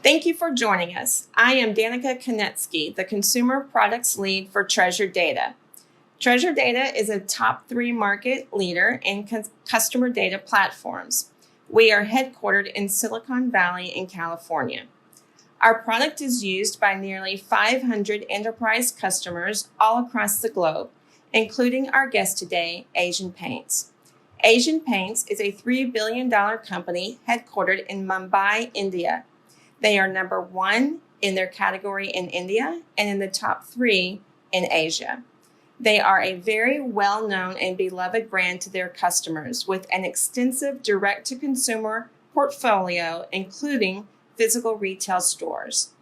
Thank you for joining us. I am Danica Konetsky, the Consumer Products Lead for Treasure Data. Treasure Data is a top 3 market leader in customer data platforms. We are headquartered in Silicon Valley in California. Our product is used by nearly 500 enterprise customers all across the globe, including our guest today, Asian Paints. Asian Paints is a $3 billion company headquartered in Mumbai, India. They are number 1 in their category in India and in the top 3 in Asia. They are a very well-known and beloved brand to their customers with an extensive direct-to-consumer portfolio, including physical retail stores.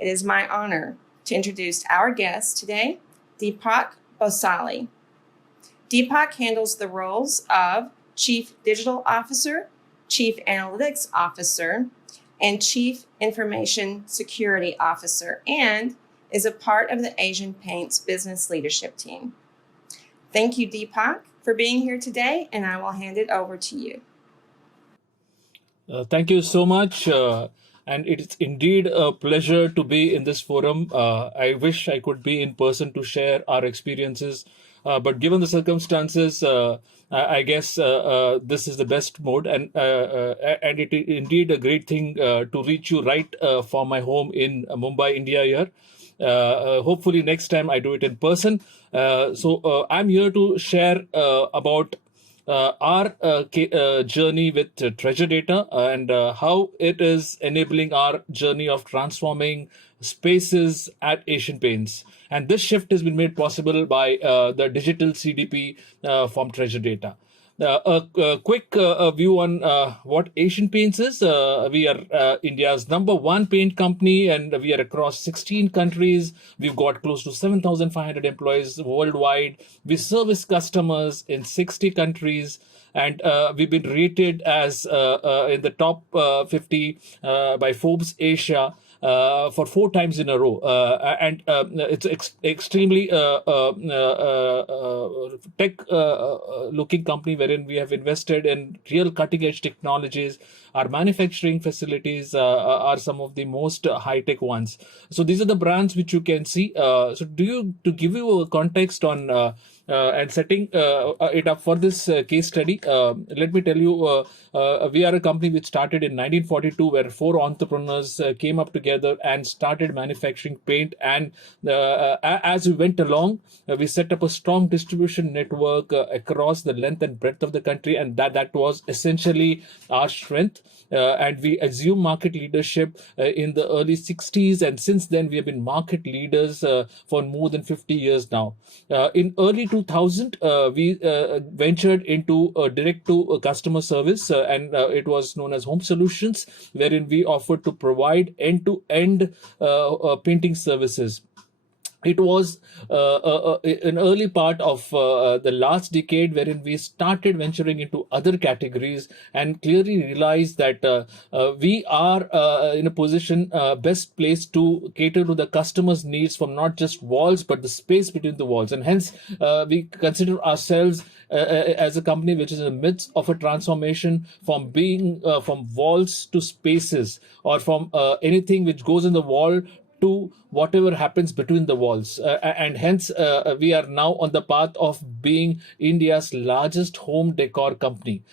It is my honor to introduce our guest today, Deepak Bhosale. Deepak handles the roles of Chief Digital Officer, Chief Analytics Officer, and Chief Information Security Officer, and is a part of the Asian Paints business leadership team. Thank you, Deepak, for being here today, and I will hand it over to you. Thank you so much. And it's indeed a pleasure to be in this forum. I wish I could be in person to share our experiences. But given the circumstances, I guess this is the best mode. And it is indeed a great thing to reach you right from my home in Mumbai, India here. Hopefully next time I do it in person. So I'm here to share about our journey with Treasure Data and how it is enabling our journey of transforming spaces at Asian Paints. And this shift has been made possible by the Digital CDP from Treasure Data. A quick view on what Asian Paints is. We are India's number 1 paint company, and we are across 16 countries. We've got close to 7,500 employees worldwide. We service customers in 60 countries. And we've been rated as in the top 50 by Forbes Asia for 4 times in a row. And it's extremely tech-looking company wherein we have invested in real cutting-edge technologies. Our manufacturing facilities are some of the most high-tech ones. So these are the brands which you can see. So to give you a context on and setting it up for this case study, let me tell you, we are a company which started in 1942, where 4 entrepreneurs came up together and started manufacturing paint. And as we went along, we set up a strong distribution network across the length and breadth of the country, and that was essentially our strength. And we assumed market leadership in the early 60s, and since then we have been market leaders for more than 50 years now. In early 2000, we ventured into direct-to-customer service, and it was known as Home Solutions, wherein we offered to provide end-to-end painting services. It was an early part of the last decade wherein we started venturing into other categories and clearly realized that we are in a position best placed to cater to the customer's needs from not just walls but the space between the walls. And hence we consider ourselves as a company which is in the midst of a transformation from being from walls to spaces, or from anything which goes in the wall to whatever happens between the walls. And hence, we are now on the path of being India's largest home decor company.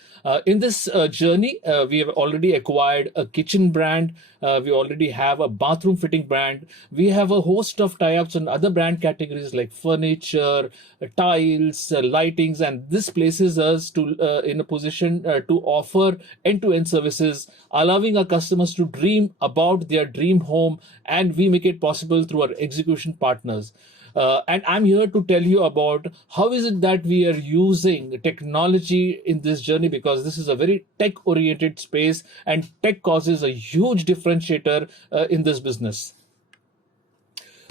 In this journey, we have already acquired a kitchen brand. We already have a bathroom fitting brand. We have a host of tie-ups in other brand categories like furniture, tiles, lightings, and this places us to in a position to offer end-to-end services, allowing our customers to dream about their dream home, and we make it possible through our execution partners. And I'm here to tell you about how is it that we are using technology in this journey, because this is a very tech-oriented space and tech causes a huge differentiator in this business.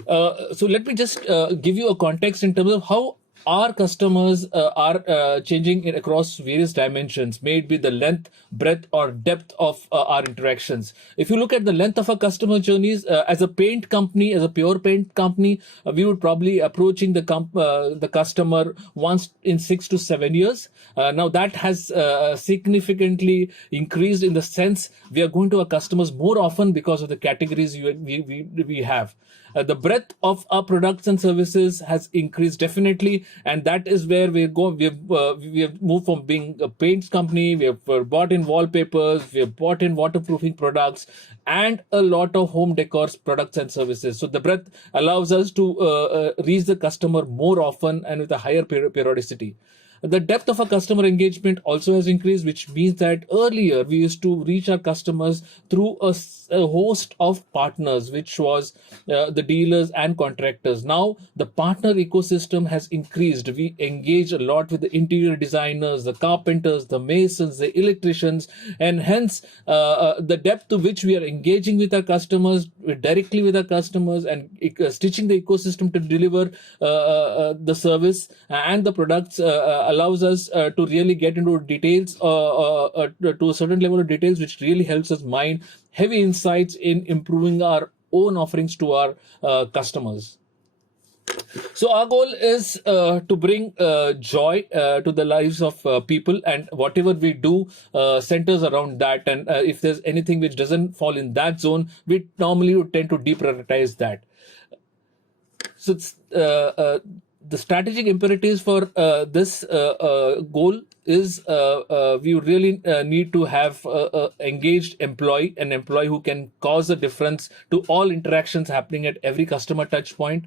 So let me just give you a context in terms of how our customers are changing it across various dimensions, may it be the length, breadth, or depth of our interactions. If you look at the length of our customer journeys, as a paint company, as a pure paint company, we would probably approaching the customer once in 6 to 7 years. Now that has significantly increased in the sense we are going to our customers more often because of the categories we have. The breadth of our products and services has increased definitely, and that is where we go. We have moved from being a paints company. We have bought in wallpapers. We have bought in waterproofing products, and a lot of home decor products and services. So the breadth allows us to reach the customer more often and with a higher periodicity. The depth of our customer engagement also has increased, which means that earlier we used to reach our customers through a host of partners, which was the dealers and contractors. Now the partner ecosystem has increased. We engage a lot with the interior designers, the carpenters, the masons, the electricians, and hence the depth to which we are engaging with our customers, directly with our customers, and stitching the ecosystem to deliver the service and the products allows us to really get into details to a certain level of details, which really helps us mine heavy insights in improving our own offerings to our customers. So our goal is to bring joy to the lives of people, and whatever we do centers around that. And if there's anything which doesn't fall in that zone, we normally would tend to deprioritize that. So the strategic imperatives for this goal is we really need to have engaged employee, an employee who can cause a difference to all interactions happening at every customer touch point.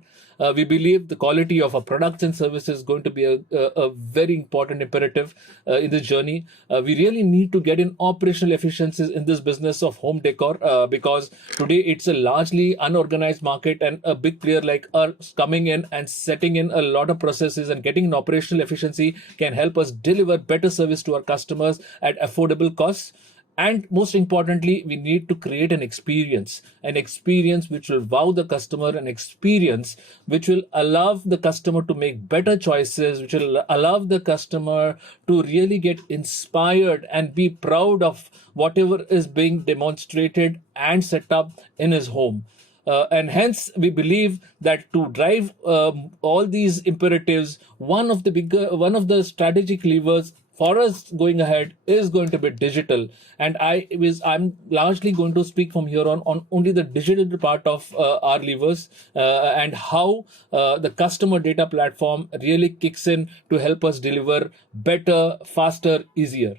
We believe the quality of our products and services is going to be a very important imperative in this journey. We really need to get in operational efficiencies in this business of home decor because today it's a largely unorganized market, and a big player like us coming in and setting in a lot of processes and getting an operational efficiency can help us deliver better service to our customers at affordable costs. And most importantly, we need to create an experience which will wow the customer, an experience which will allow the customer to make better choices, which will allow the customer to really get inspired and be proud of whatever is being demonstrated and set up in his home. And hence, we believe that to drive all these imperatives, one of the strategic levers for us going ahead is going to be digital. And I'm largely going to speak from here on only the digital part of our levers and how the customer data platform really kicks in to help us deliver better, faster, easier.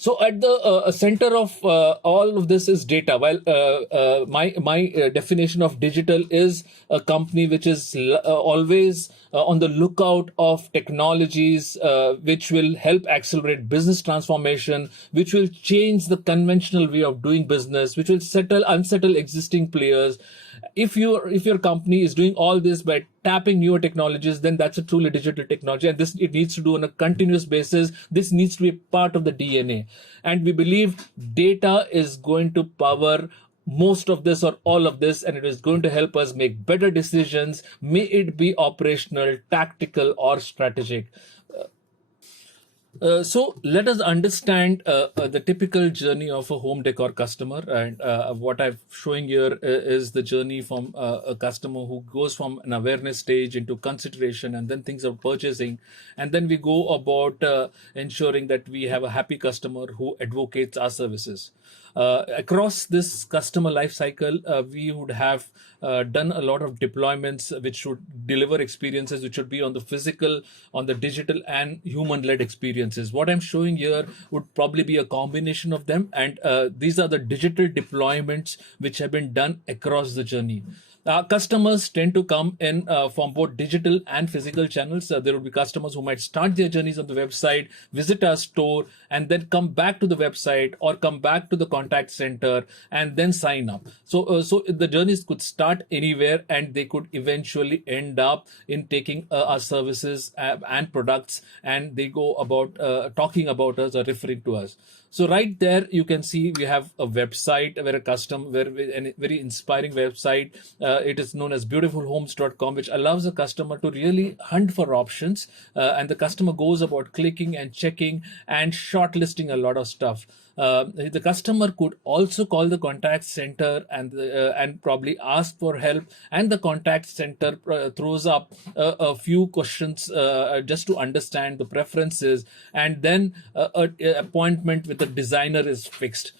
So at the center of all of this is data. While my definition of digital is a company which is always on the lookout of technologies which will help accelerate business transformation, which will change the conventional way of doing business, which will unsettle existing players. If your company is doing all this by tapping newer technologies, then that's a truly digital technology, and this it needs to do on a continuous basis. This needs to be part of the DNA, and we believe data is going to power most of this or all of this, and it is going to help us make better decisions, may it be operational, tactical, or strategic. So let us understand the typical journey of a home decor customer, and what I'm showing here is the journey from a customer who goes from an awareness stage into consideration and then things of purchasing, and then we go about ensuring that we have a happy customer who advocates our services. Across this customer life cycle, we would have done a lot of deployments which should deliver experiences which should be on the physical, on the digital, and human-led experiences. What I'm showing here would probably be a combination of them, and these are the digital deployments which have been done across the journey. Customers tend to come in from both digital and physical channels. There will be customers who might start their journeys on the website, visit our store, and then come back to the website or come back to the contact center and then sign up. So the journeys could start anywhere, and they could eventually end up in taking our services and products, and they go about talking about us or referring to us. So right there, you can see we have a website where a very inspiring website. It is known as beautifulhomes.com, which allows a customer to really hunt for options, and the customer goes about clicking and checking and shortlisting a lot of stuff. The customer could also call the contact center and probably ask for help, and the contact center throws up a few questions just to understand the preferences, and then a appointment with the designer is fixed.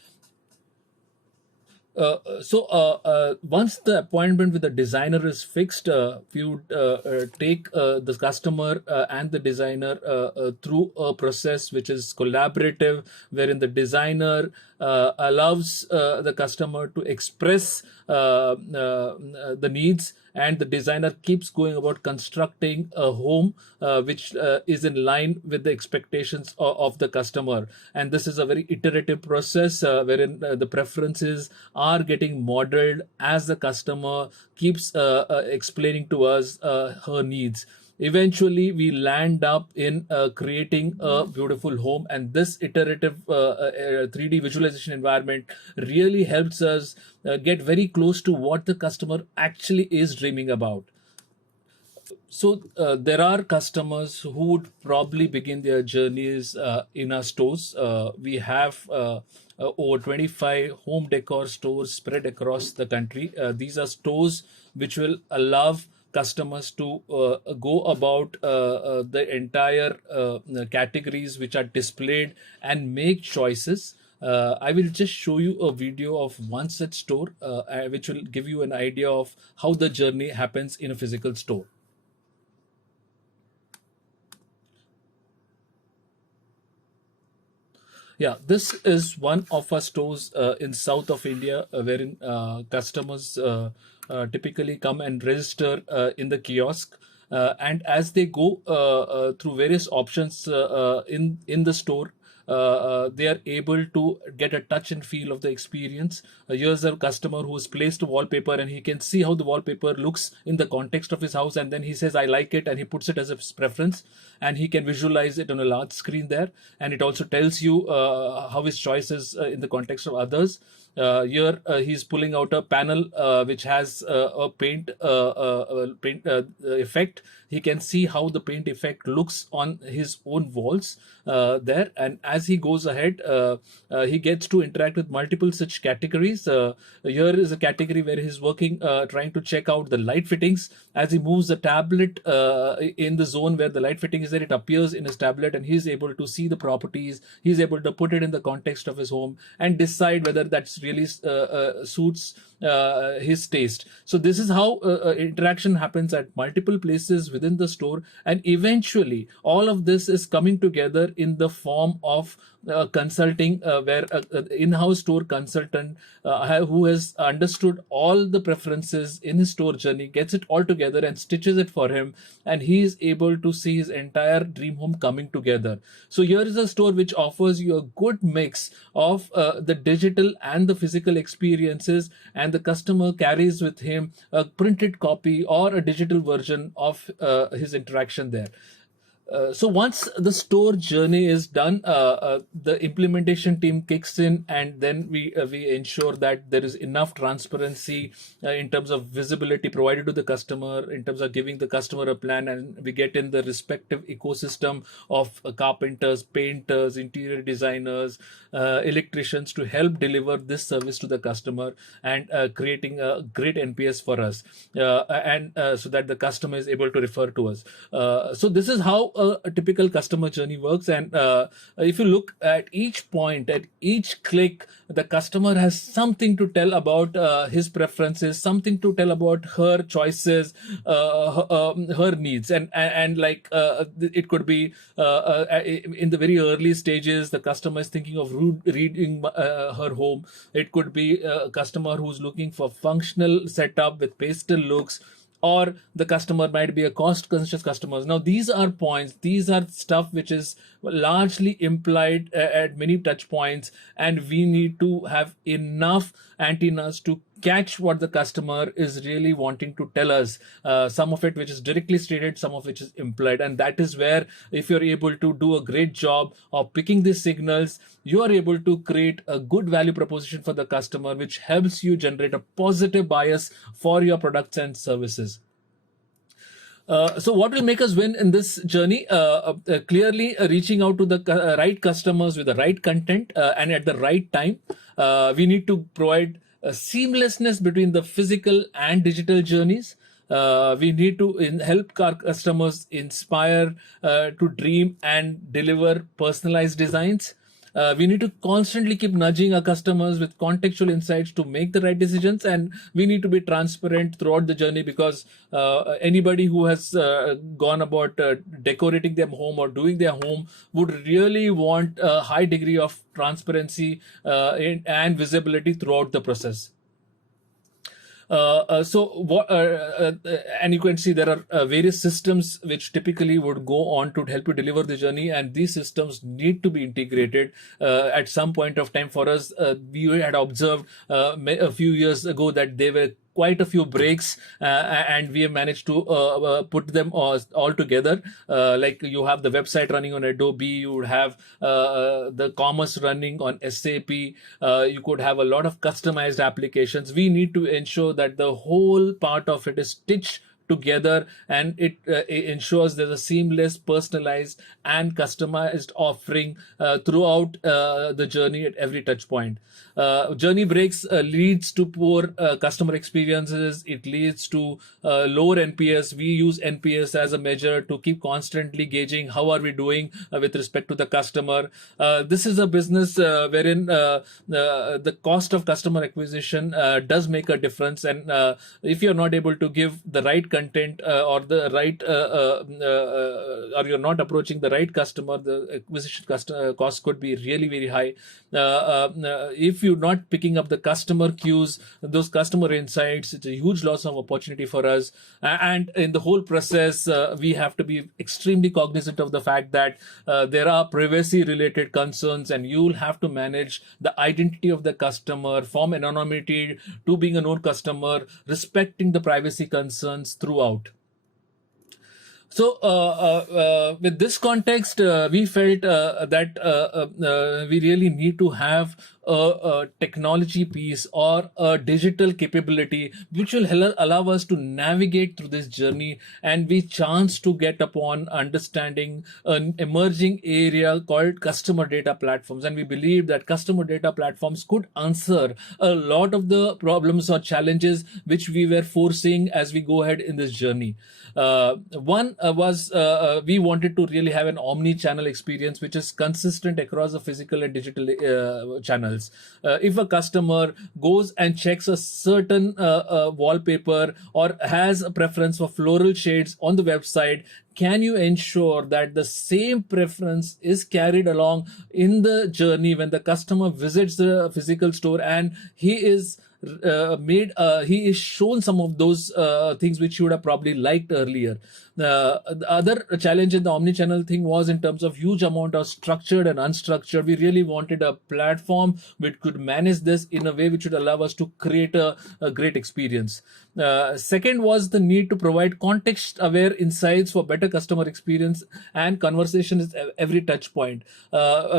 Once the appointment with the designer is fixed, you take the customer and the designer through a process which is collaborative, wherein the designer allows the customer to express the needs, and the designer keeps going about constructing a home which is in line with the expectations of the customer. And this is a very iterative process wherein the preferences are getting modeled as the customer keeps explaining to us her needs. Eventually we land up in creating a beautiful home, and this iterative 3D visualization environment really helps us get very close to what the customer actually is dreaming about. So there are customers who would probably begin their journeys in our stores. We have over 25 home decor stores spread across the country. These are stores which will allow customers to go about the entire categories which are displayed and make choices. I will just show you a video of one such store, which will give you an idea of how the journey happens in a physical store. Yeah, this is one of our stores in south of India, wherein customers typically come and register in the kiosk. And as they go through various options in the store, they are able to get a touch and feel of the experience. Here's a customer who has placed a wallpaper, and he can see how the wallpaper looks in the context of his house, and then he says, I like it, and he puts it as a preference, and he can visualize it on a large screen there. And it also tells you how his choice is in the context of others. Here he's pulling out a panel which has a paint effect. He can see how the paint effect looks on his own walls there. And as he goes ahead, he gets to interact with multiple such categories. Here is a category where he's working, trying to check out the light fittings. As he moves the tablet in the zone where the light fitting is there, it appears in his tablet, and he's able to see the properties. He's able to put it in the context of his home and decide whether that's really suits his taste. So this is how interaction happens at multiple places within the store, and eventually all of this is coming together in the form of consulting, where an in-house store consultant who has understood all the preferences in his store journey gets it all together and stitches it for him, and he is able to see his entire dream home coming together. So here is a store which offers you a good mix of the digital and the physical experiences, and the customer carries with him a printed copy or a digital version of his interaction there. So once the store journey is done, the implementation team kicks in, and then we ensure that there is enough transparency in terms of visibility provided to the customer, in terms of giving the customer a plan, and we get in the respective ecosystem of carpenters, painters, interior designers, electricians to help deliver this service to the customer, and creating a great NPS for us, and so that the customer is able to refer to us. So this is how a typical customer journey works. And if you look at each point, at each click, the customer has something to tell about his preferences, something to tell about her choices, her needs, and like it could be in the very early stages, the customer is thinking of reading her home. It could be a customer who's looking for functional setup with pastel looks, or the customer might be a cost conscious customer. Now these are points, these are stuff which is largely implied at many touch points, and we need to have enough antennas to catch what the customer is really wanting to tell us, some of it which is directly stated, some of which is implied. And that is where, if you're able to do a great job of picking these signals, you are able to create a good value proposition for the customer, which helps you generate a positive bias for your products and services. So what will make us win in this journey? Clearly reaching out to the right customers with the right content and at the right time. We need to provide a seamlessness between the physical and digital journeys. We need to help our customers inspire to dream and deliver personalized designs. We need to constantly keep nudging our customers with contextual insights to make the right decisions, and we need to be transparent throughout the journey, because anybody who has gone about decorating their home or doing their home would really want a high degree of transparency and visibility throughout the process. And you can see there are various systems which typically would go on to help you deliver the journey, and these systems need to be integrated at some point of time. For us, we had observed a few years ago that there were quite a few breaks, and we have managed to put them all together. Like you have the website running on Adobe, you would have the commerce running on SAP, you could have a lot of customized applications. We need to ensure that the whole part of it is stitched together, and it ensures there's a seamless, personalized and customized offering throughout the journey at every touch point. Journey breaks leads to poor customer experiences. It leads to lower NPS. We use NPS as a measure to keep constantly gauging how are we doing with respect to the customer. This is a business wherein the cost of customer acquisition does make a difference, and if you're not able to give the right content or the right or you're not approaching the right customer, the acquisition cost could be really very high. If you're not picking up the customer cues, those customer insights, it's a huge loss of opportunity for us. And in the whole process, we have to be extremely cognizant of the fact that there are privacy related concerns, and you'll have to manage the identity of the customer from anonymity to being a known customer, respecting the privacy concerns throughout. So, with this context, we felt that we really need to have a technology piece or a digital capability which will allow us to navigate through this journey, and we chance to get upon understanding an emerging area called customer data platforms. And we believe that customer data platforms could answer a lot of the problems or challenges which we were foreseeing as we go ahead in this journey. One was we wanted to really have an omni-channel experience which is consistent across the physical and digital channels. If a customer goes and checks a certain wallpaper or has a preference for floral shades on the website, can you ensure that the same preference is carried along in the journey when the customer visits the physical store, and he is he is shown some of those things which he would have probably liked earlier. The other challenge in the omni-channel thing was in terms of huge amount of structured and unstructured. We really wanted a platform which could manage this in a way which would allow us to create a great experience. Second was the need to provide context-aware insights for better customer experience and conversation at every touch point.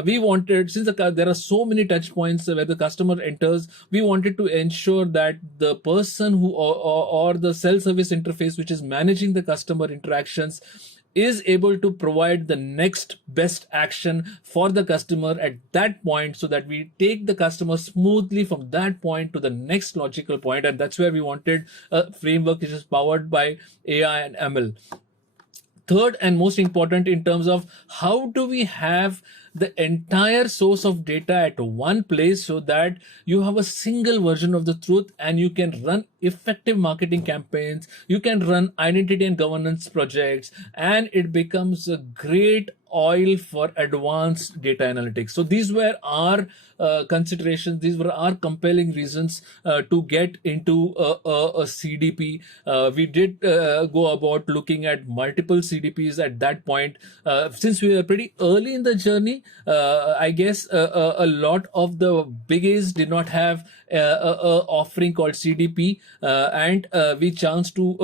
We wanted, since there are so many touch points where the customer enters, we wanted to ensure that the person who or the self-service interface which is managing the customer interactions is able to provide the next best action for the customer at that point, so that we take the customer smoothly from that point to the next logical point. And that's where we wanted a framework which is powered by AI and ML. Third and most important, in terms of how do we have the entire source of data at one place so that you have a single version of the truth and you can run effective marketing campaigns, you can run identity and governance projects, and it becomes a great oil for advanced data analytics. So these were our considerations. These were our compelling reasons to get into a CDP. We did go about looking at multiple CDPs at that point. Since we were pretty early in the journey, I guess a lot of the biggies did not have a offering called CDP, and we chanced to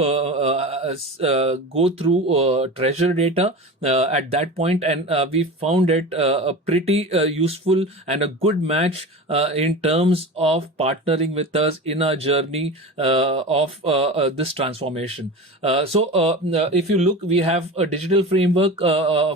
go through treasure data at that point, and we found it a pretty useful and a good match in terms of partnering with us in our journey of this transformation. If you look, we have a digital framework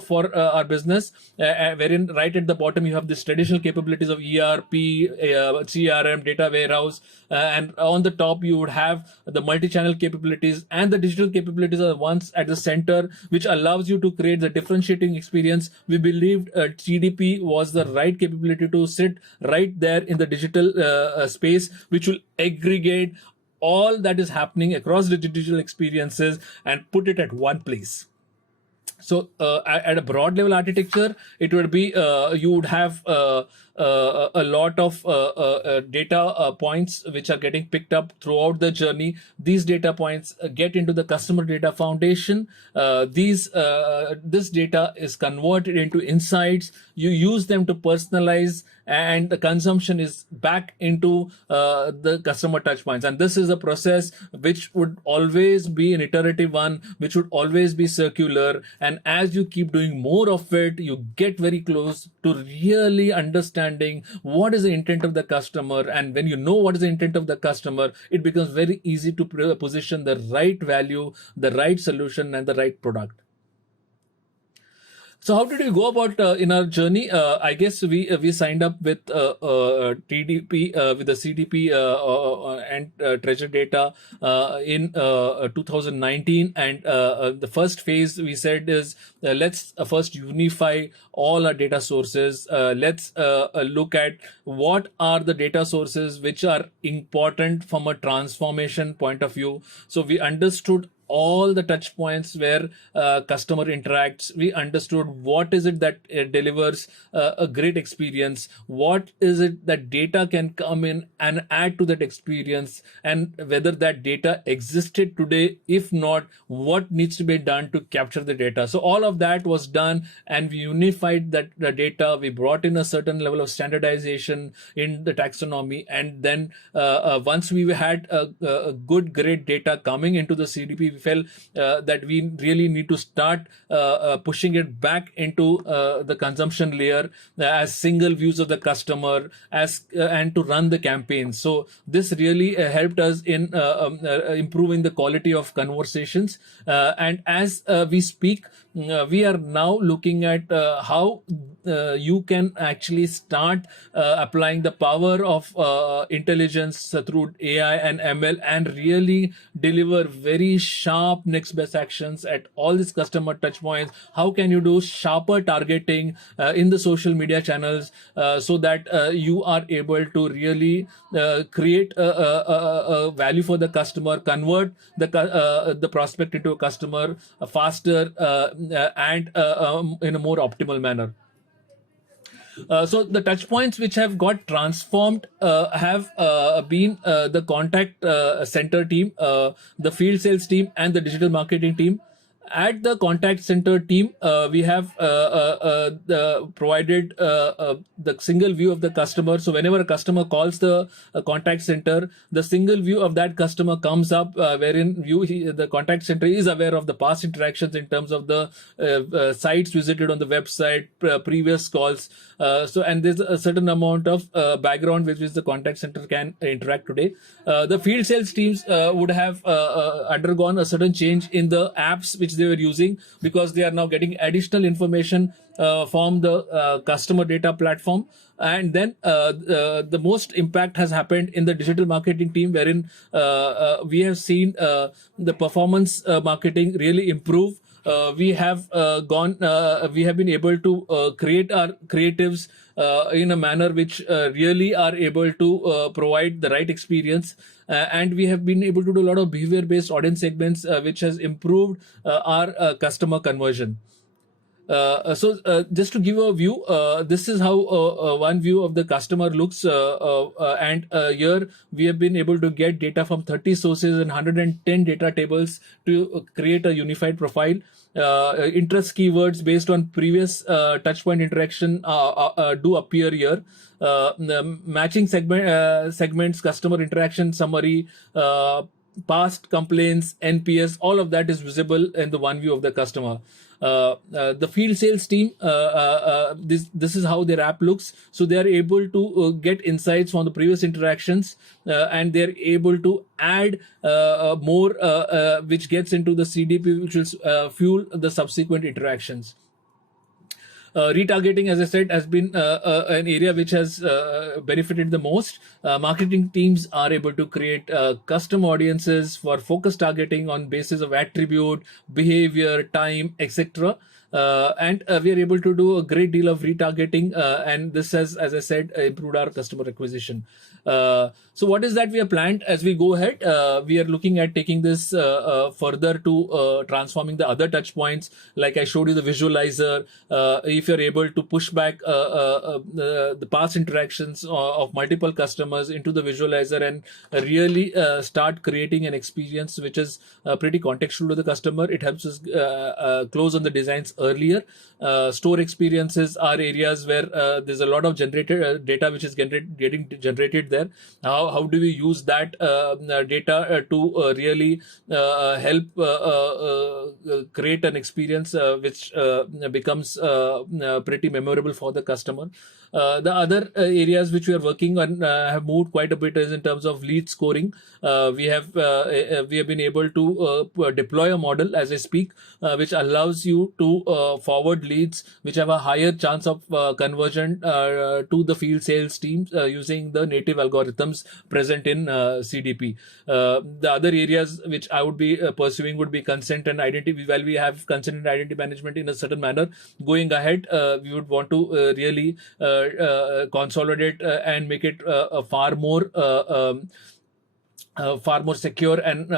for our business, wherein right at the bottom you have this traditional capabilities of ERP, CRM, data warehouse, and on the top you would have the multi-channel capabilities, and the digital capabilities are the ones at the center, which allows you to create the differentiating experience. We believed CDP was the right capability to sit right there in the digital space, which will aggregate all that is happening across the digital experiences and put it at one place. So at a broad level architecture, it would be you would have a lot of data points which are getting picked up throughout the journey. These data points get into the customer data foundation. This data is converted into insights. You use them to personalize, and the consumption is back into the customer touch points. And this is a process which would always be an iterative one, which would always be circular. And as you keep doing more of it, you get very close to really understanding what is the intent of the customer. And when you know what is the intent of the customer, it becomes very easy to position the right value, the right solution, and the right product. So how did we go about in our journey? I guess we signed up with TDP, with the CDP and treasure data in 2019, and the first phase we said is let's first unify all our data sources. Let's look at what are the data sources which are important from a transformation point of view. So we understood all the touch points where customer interacts. We understood what is it that delivers a great experience, what is it that data can come in and add to that experience, and whether that data existed today. If not, what needs to be done to capture the data. So all of that was done, and we unified that the data. We brought in a certain level of standardization in the taxonomy, and then once we had a good great data coming into the CDP, we felt that we really need to start pushing it back into the consumption layer as single views of the customer, and to run the campaigns. So this really helped us in improving the quality of conversations. And as we speak, we are now looking at how you can actually start applying the power of intelligence through AI and ML, and really deliver very sharp next best actions at all these customer touch points. How can you do sharper targeting in the social media channels so that you are able to really create a value for the customer, convert the prospect into a customer faster and in a more optimal manner. So the touch points which have got transformed have been the contact center team, the field sales team, and the digital marketing team. At the contact center team, we have provided the single view of the customer. So whenever a customer calls the contact center, the single view of that customer comes up, wherein the contact center is aware of the past interactions in terms of the sites visited on the website, previous calls. And there's a certain amount of background with which the contact center can interact today. The field sales teams would have undergone a certain change in the apps which they were using, because they are now getting additional information from the customer data platform. And then the most impact has happened in the digital marketing team, wherein we have seen the performance marketing really improve. We have been able to create our creatives in a manner which really are able to provide the right experience. And we have been able to do a lot of behavior based audience segments, which has improved our customer conversion. Just to give a view, this is how one view of the customer looks. And here we have been able to get data from 30 sources and 110 data tables to create a unified profile. Interest keywords based on previous touchpoint interaction do appear here. The matching segments, customer interaction summary, past complaints, NPS, all of that is visible in the one view of the customer. The field sales team, this is how their app looks. So they are able to get insights from the previous interactions, and they're able to add more, which gets into the CDP, which will fuel the subsequent interactions. Retargeting, as I said, has been an area which has benefited the most. Marketing teams are able to create custom audiences for focus targeting on basis of attribute, behavior, time, etc. And we are able to do a great deal of retargeting, and this has, as I said, improved our customer acquisition. So what is that we have planned as we go ahead? We are looking at taking this further to transforming the other touch points. Like I showed you the visualizer, if you're able to push back the past interactions of multiple customers into the visualizer and really start creating an experience which is pretty contextual to the customer, it helps us close on the designs earlier. Store experiences are areas where there's a lot of generated data which is getting generated there. How do we use that data to really help create an experience which becomes pretty memorable for the customer? The other areas which we are working on have moved quite a bit is in terms of lead scoring. We have been able to deploy a model as I speak, which allows you to forward leads which have a higher chance of conversion to the field sales teams using the native algorithms present in CDP. The other areas which I would be pursuing would be consent and identity. While we have consent and identity management in a certain manner, going ahead, we would want to really consolidate and make it far more secure and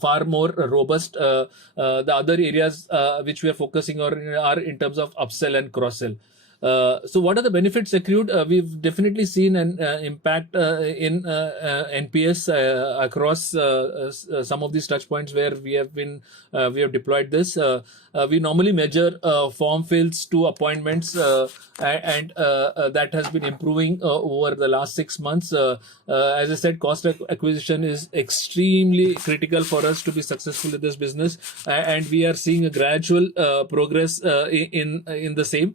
far more robust. The other areas which we are focusing on are in terms of upsell and cross sell. So what are the benefits accrued? We've definitely seen an impact in NPS across some of these touch points where we have deployed this. We normally measure form fills to appointments, and that has been improving over the last 6 months. As I said, cost acquisition is extremely critical for us to be successful in this business, and we are seeing a gradual progress in the same.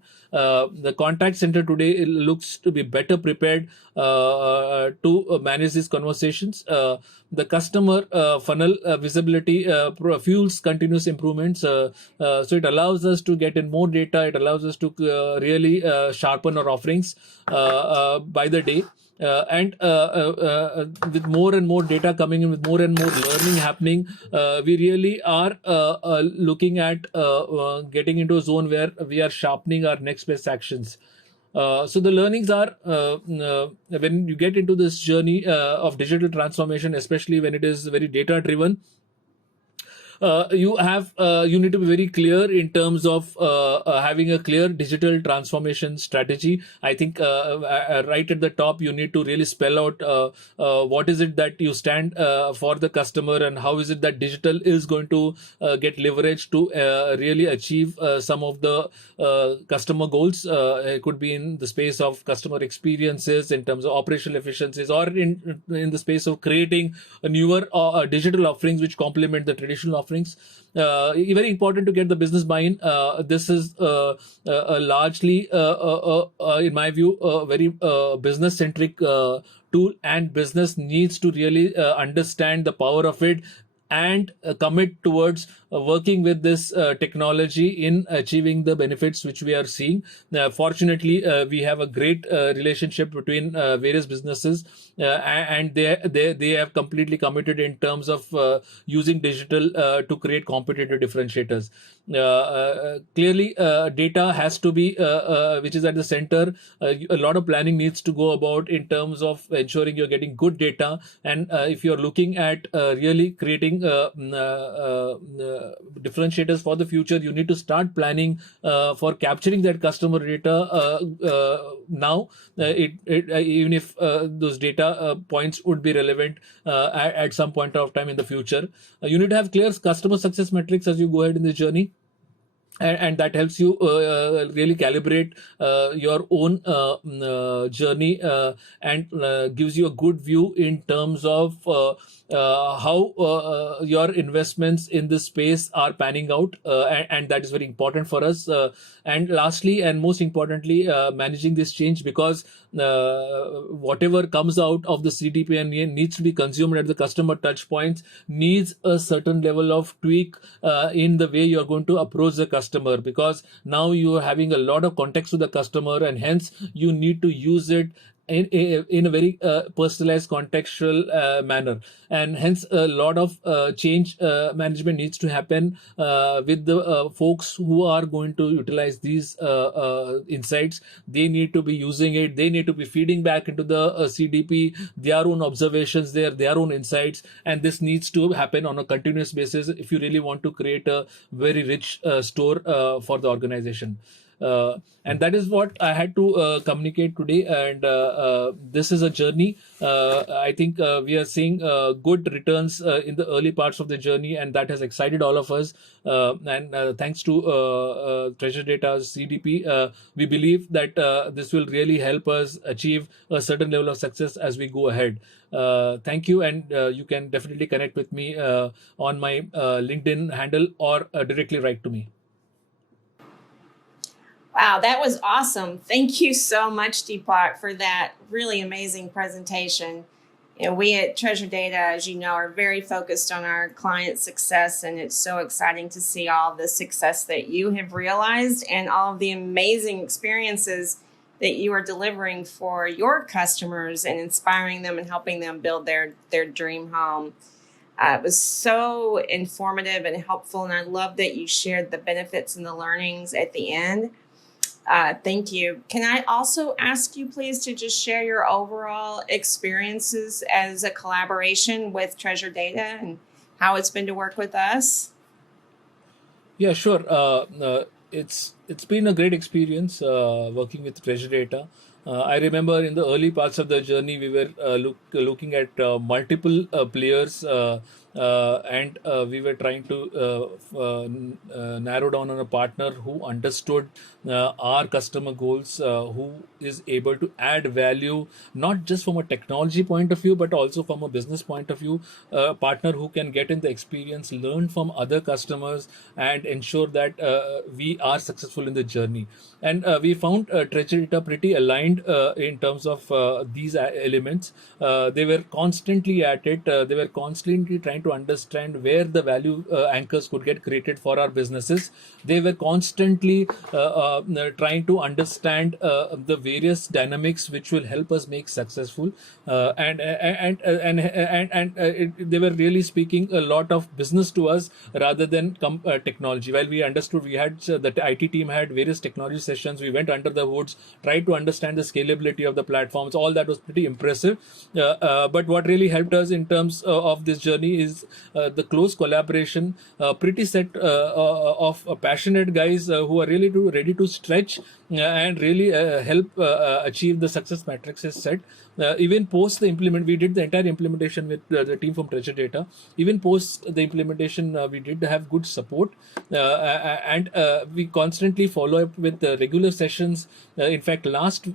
The contact center today looks to be better prepared to manage these conversations. The customer funnel visibility fuels continuous improvements. So it allows us to get in more data. It allows us to really sharpen our offerings by the day. And with more and more data coming in, with more and more learning happening, we really are looking at getting into a zone where we are sharpening our next best actions. So the learnings are when you get into this journey of digital transformation, especially when it is very data driven, you need to be very clear in terms of having a clear digital transformation strategy. I think right at the top you need to really spell out what is it that you stand for the customer, and how is it that digital is going to get leverage to really achieve some of the customer goals. It could be in the space of customer experiences, in terms of operational efficiencies, or in the space of creating a newer digital offerings which complement the traditional offerings. Very important to get the business buy-in. This is largely, in my view, a very business-centric tool, and business needs to really understand the power of it and commit towards working with this technology in achieving the benefits which we are seeing. Fortunately, we have a great relationship between various businesses, and they have completely committed in terms of using digital to create competitive differentiators. Clearly, data has to be which is at the center. A lot of planning needs to go about in terms of ensuring you're getting good data, and if you're looking at really creating building differentiators for the future, you need to start planning for capturing that customer data now. Even if those data points would be relevant at some point of time in the future. You need to have clear customer success metrics as you go ahead in the journey. And that helps you really calibrate your own journey, and gives you a good view in terms of how your investments in this space are panning out, and that is very important for us. And lastly, and most importantly, managing this change, because whatever comes out of the CDP and needs to be consumed at the customer touch points needs a certain level of tweak in the way you're going to approach the customer, because now you are having a lot of context with the customer, and hence you need to use it in a very personalized contextual manner, and hence a lot of change management needs to happen with the folks who are going to utilize these insights. They need to be using it, they need to be feeding back into the CDP their own observations, their own insights, and this needs to happen on a continuous basis if you really want to create a very rich store for the organization. And that is what I had to communicate today. And this is a journey. I think we are seeing good returns in the early parts of the journey, and that has excited all of us. And thanks to Treasure Data's CDP, we believe that this will really help us achieve a certain level of success as we go ahead. Thank you, and you can definitely connect with me on my LinkedIn handle, or directly write to me. Wow, that was awesome. Thank you so much, Deepak, for that really amazing presentation. We at Treasure Data, as you know, are very focused on our client success, and it's so exciting to see all the success that you have realized and all of the amazing experiences that you are delivering for your customers and inspiring them and helping them build their dream home. It was so informative and helpful, and I love that you shared the benefits and the learnings at the end. Thank you. Can I also ask you, please, to just share your overall experiences as a collaboration with Treasure Data and how it's been to work with us? Yeah, sure. It's been a great experience working with Treasure Data. I remember in the early parts of the journey, we were looking at multiple players, and we were trying to narrow down on a partner who understood our customer goals, who is able to add value, not just from a technology point of view, but also from a business point of view. A partner who can get in the experience, learn from other customers, and ensure that we are successful in the journey. And we found Treasure Data pretty aligned in terms of these elements. They were constantly at it. They were constantly trying to understand where the value anchors could get created for our businesses. They were constantly trying to understand the various dynamics which will help us make successful. They were really speaking a lot of business to us rather than technology. While we understood, we had the IT team had various technology sessions. We went under the hoods, tried to understand the scalability of the platforms. All that was pretty impressive. But what really helped us in terms of this journey is the close collaboration, pretty set of passionate guys who are really ready to stretch and really help achieve the success matrices set. Even post the we did the entire implementation with the team from Treasure Data. Even post the implementation, we did have good support, and we constantly follow up with regular sessions. In fact, last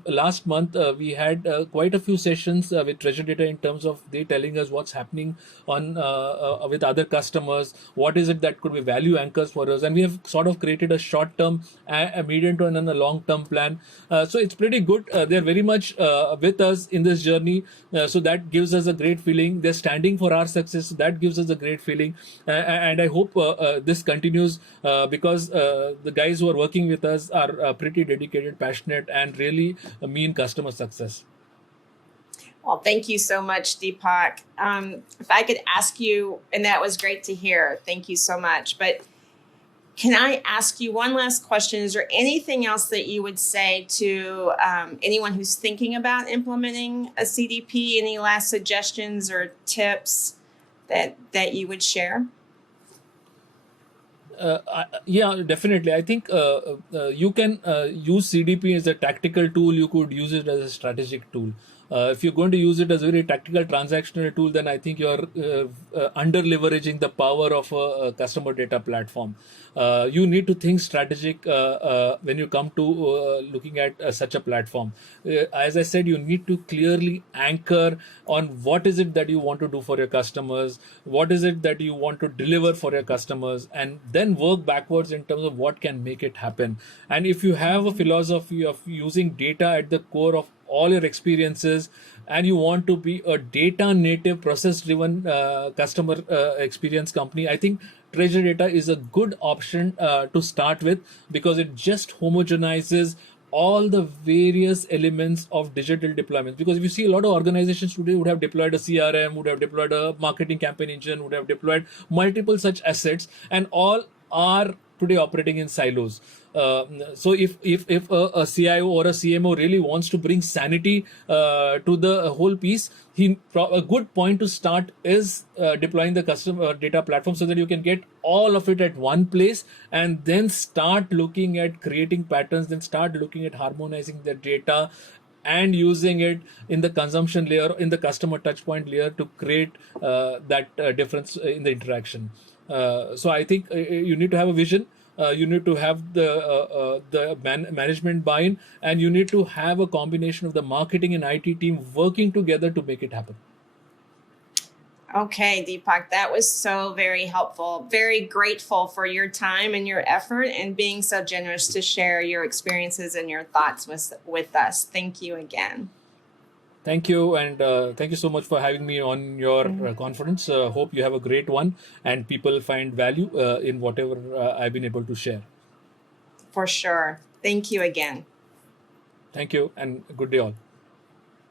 month we had quite a few sessions with Treasure Data in terms of they telling us what's happening on with other customers, what is it that could be value anchors for us, and we have sort of created a short-term, a medium-term, and a long-term plan. So it's pretty good. They're very much with us in this journey, so that gives us a great feeling. They're standing for our success. So that gives us a great feeling, and I hope this continues because the guys who are working with us are pretty dedicated, passionate, and really mean customer success. Well, thank you so much, Deepak. If I could ask you, and that was great to hear, thank you so much. But can I ask you one last question? Is there anything else that you would say to anyone who's thinking about implementing a CDP? Any last suggestions or tips that you would share? Yeah, definitely. I think you can use CDP as a tactical tool. You could use it as a strategic tool. If you're going to use it as a very tactical transactional tool, then I think you're under leveraging the power of a customer data platform. You need to think strategic when you come to looking at such a platform. As I said, you need to clearly anchor on what is it that you want to do for your customers, what is it that you want to deliver for your customers, and then work backwards in terms of what can make it happen. And if you have a philosophy of using data at the core of all your experiences, and you want to be a data native process driven customer experience company, I think treasure data is a good option to start with, because it just homogenizes all the various elements of digital deployments. Because if you see, a lot of organizations today would have deployed a CRM, would have deployed a marketing campaign engine, would have deployed multiple such assets, and all are today operating in silos. So if a CIO or a CMO really wants to bring sanity to the whole piece, a good point to start is deploying the customer data platform, so that you can get all of it at one place, and then start looking at creating patterns, then start looking at harmonizing the data and using it in the consumption layer, in the customer touchpoint layer, to create that difference in the interaction. So I think you need to have a vision. You need to have the management buy-in, and you need to have a combination of the marketing and IT team working together to make it happen. Okay, Deepak, that was so very helpful. Very grateful for your time and your effort and being so generous to share your experiences and your thoughts with us. Thank you again. Thank you, and thank you so much for having me on your conference. Hope you have a great one, and people find value in whatever I've been able to share. For sure. Thank you again. Thank you, and good day all.